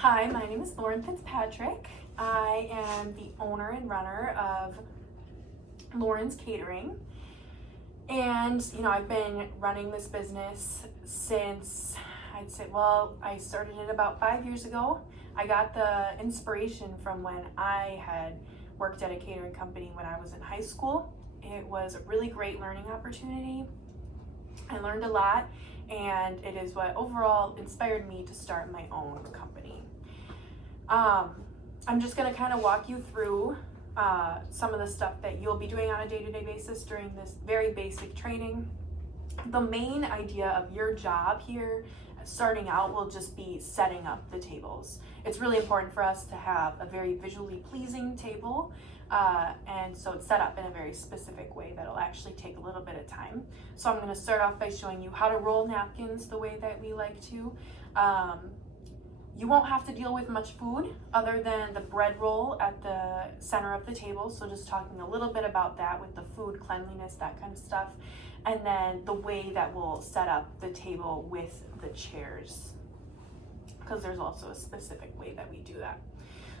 Hi, my name is Lauren Fitzpatrick. I am the owner and runner of Lauren's Catering. And, I've been running this business since I started it about 5 years ago. I got the inspiration from when I had worked at a catering company when I was in high school. It was a really great learning opportunity. I learned a lot, and it is what overall inspired me to start my own company. I'm just going to kind of walk you through some of the stuff that you'll be doing on a day-to-day basis during this very basic training. The main idea of your job here starting out will just be setting up the tables. It's really important for us to have a very visually pleasing table, and so it's set up in a very specific way that'll actually take a little bit of time. So I'm going to start off by showing you how to roll napkins the way that we like to. You won't have to deal with much food other than the bread roll at the center of the table. So just talking a little bit about that with the food, cleanliness, that kind of stuff. And then the way that we'll set up the table with the chairs, because there's also a specific way that we do that.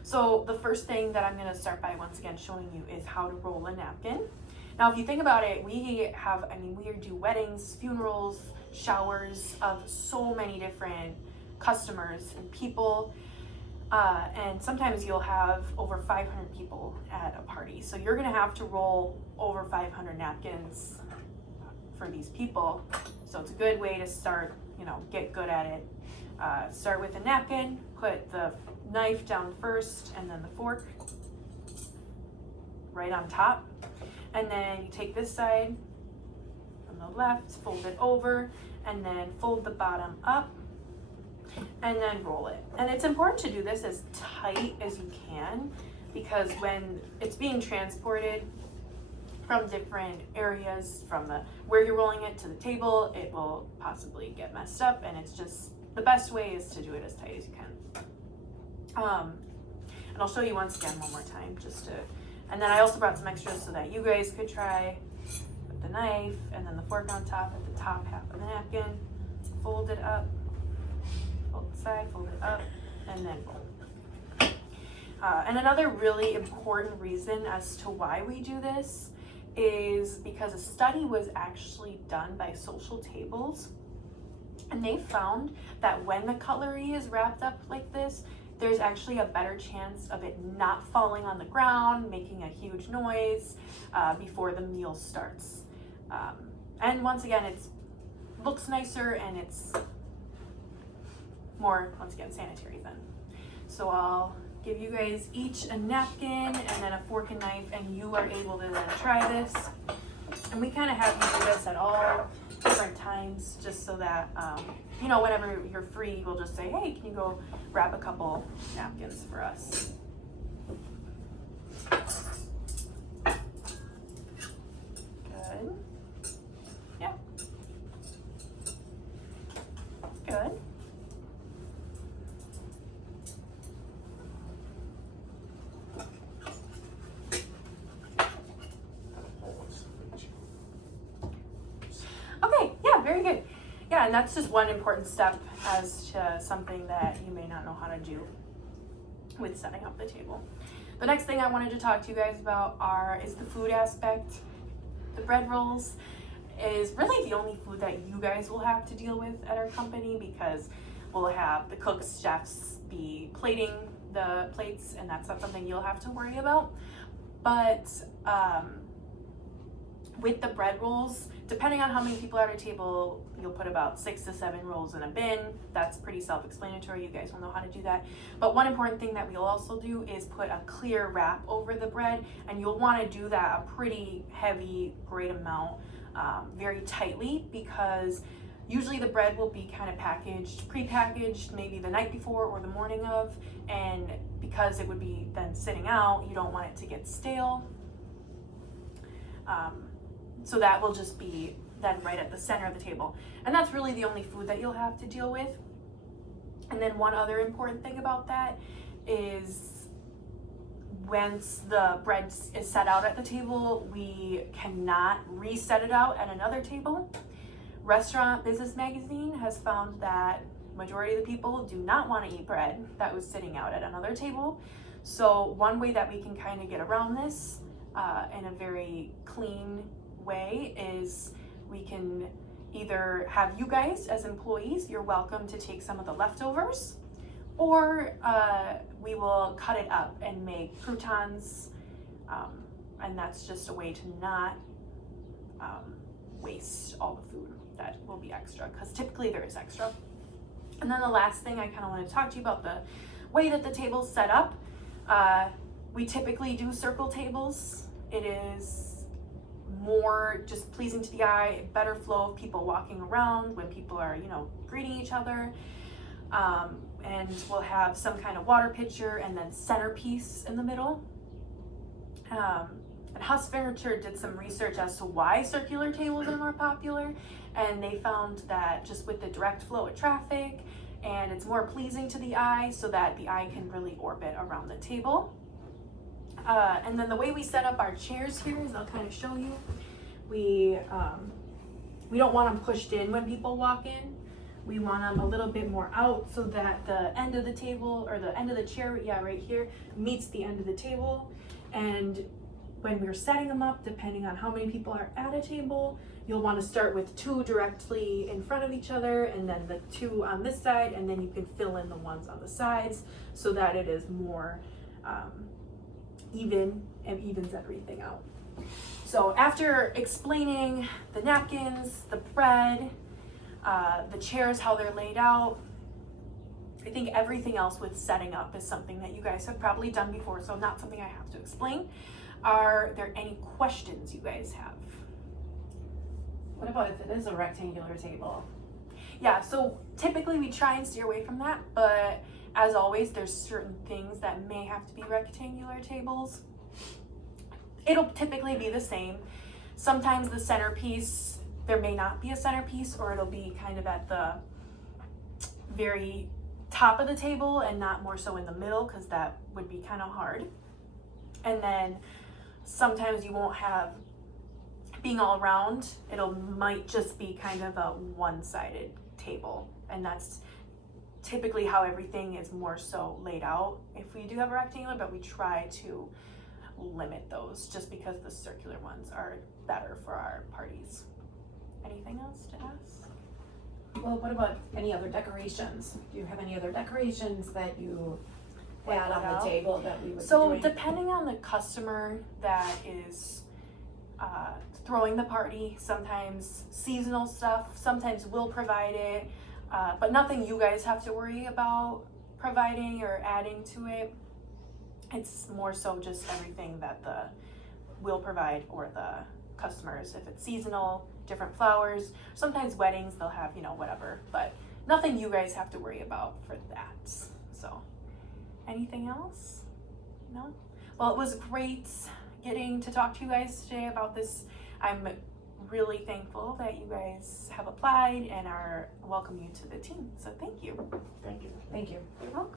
So the first thing that I'm going to start by once again showing you is how to roll a napkin. Now, if you think about it, we do weddings, funerals, showers of so many different customers and people, and sometimes you'll have over 500 people at a party. So you're gonna have to roll over 500 napkins for these people. So it's a good way to start, get good at it. Start with a napkin, put the knife down first and then the fork right on top. And then you take this side from the left, fold it over, and then fold the bottom up, and then roll it. And it's important to do this as tight as you can, because when it's being transported from different areas, from where you're rolling it to the table, it will possibly get messed up, and it's just the best way is to do it as tight as you can. And I'll show you once again one more time and then I also brought some extras so that you guys could try with the knife and then the fork on top at the top half of the napkin. Fold it up, fold the side, fold it up, and then roll. And another really important reason as to why we do this is because a study was actually done by Social Tables, and they found that when the cutlery is wrapped up like this, there's actually a better chance of it not falling on the ground, making a huge noise before the meal starts. And once again, it looks nicer and it's more, once again, sanitary then. So I'll give you guys each a napkin and then a fork and knife, and you are able to then try this. And we kind of have you do this at all different times, just so that, whenever you're free, we'll just say, hey, can you go grab a couple napkins for us? Good. Yeah. Good. Okay, yeah, very good. Yeah, and that's just one important step as to something that you may not know how to do with setting up the table. The next thing I wanted to talk to you guys about is the food aspect. The bread rolls is really the only food that you guys will have to deal with at our company, because we'll have the cooks, chefs be plating the plates, and that's not something you'll have to worry about. But with the bread rolls, depending on how many people are at a table, you'll put about 6 to 7 rolls in a bin. That's pretty self-explanatory. You guys will know how to do that. But one important thing that we'll also do is put a clear wrap over the bread, and you'll want to do that a pretty heavy, great amount, very tightly, because usually the bread will be kind of pre-packaged, maybe the night before or the morning of, and because it would be then sitting out, you don't want it to get stale. So that will just be then right at the center of the table. And that's really the only food that you'll have to deal with. And then one other important thing about that is once the bread is set out at the table, we cannot reset it out at another table. Restaurant Business Magazine has found that majority of the people do not want to eat bread that was sitting out at another table. So one way that we can kind of get around this in a very clean way is we can either have you guys as employees, you're welcome to take some of the leftovers, or we will cut it up and make croutons, and that's just a way to not waste all the food that will be extra, because typically there is extra. And then the last thing I kind of want to talk to you about, the way that the table's set up. We typically do circle tables. It is more just pleasing to the eye, better flow of people walking around when people are, greeting each other. And we'll have some kind of water pitcher and then centerpiece in the middle. And Huss Furniture did some research as to why circular tables are more popular, and they found that just with the direct flow of traffic, and it's more pleasing to the eye so that the eye can really orbit around the table. And then the way we set up our chairs here is I'll kind of show you. We don't want them pushed in when people walk in. We want them a little bit more out so that the end of the table, or the end of the chair, right here, meets the end of the table. And when we're setting them up, depending on how many people are at a table, you'll want to start with 2 directly in front of each other, and then the 2 on this side, and then you can fill in the ones on the sides so that it is more even and evens everything out. So after explaining the napkins, the bread, the chairs, how they're laid out, I think everything else with setting up is something that you guys have probably done before, so not something I have to explain. Are there any questions you guys have? What about if it is a rectangular table? Yeah, so typically we try and steer away from that, but as always, there's certain things that may have to be rectangular tables. It'll typically be the same. Sometimes the centerpiece, there may not be a centerpiece, or it'll be kind of at the very top of the table and not more so in the middle, because that would be kind of hard. And then sometimes you won't have being all around, might just be kind of a one-sided table, and that's typically how everything is more so laid out if we do have a rectangular, but we try to limit those just because the circular ones are better for our parties. Anything else to ask? Well, what about any other decorations? Do you have any other decorations that you add on the table that we would So be doing? depending on the customer that is throwing the party, sometimes seasonal stuff, sometimes we'll provide it, but nothing you guys have to worry about providing or adding to it. It's more so just everything that we'll provide, or the customers. If it's seasonal, different flowers, sometimes weddings, they'll have, whatever, but nothing you guys have to worry about for that. So anything else? No? Well, it was great getting to talk to you guys today about this. I'm really thankful that you guys have applied and welcome you to the team. So thank you. Thank you. Thank you. You're welcome.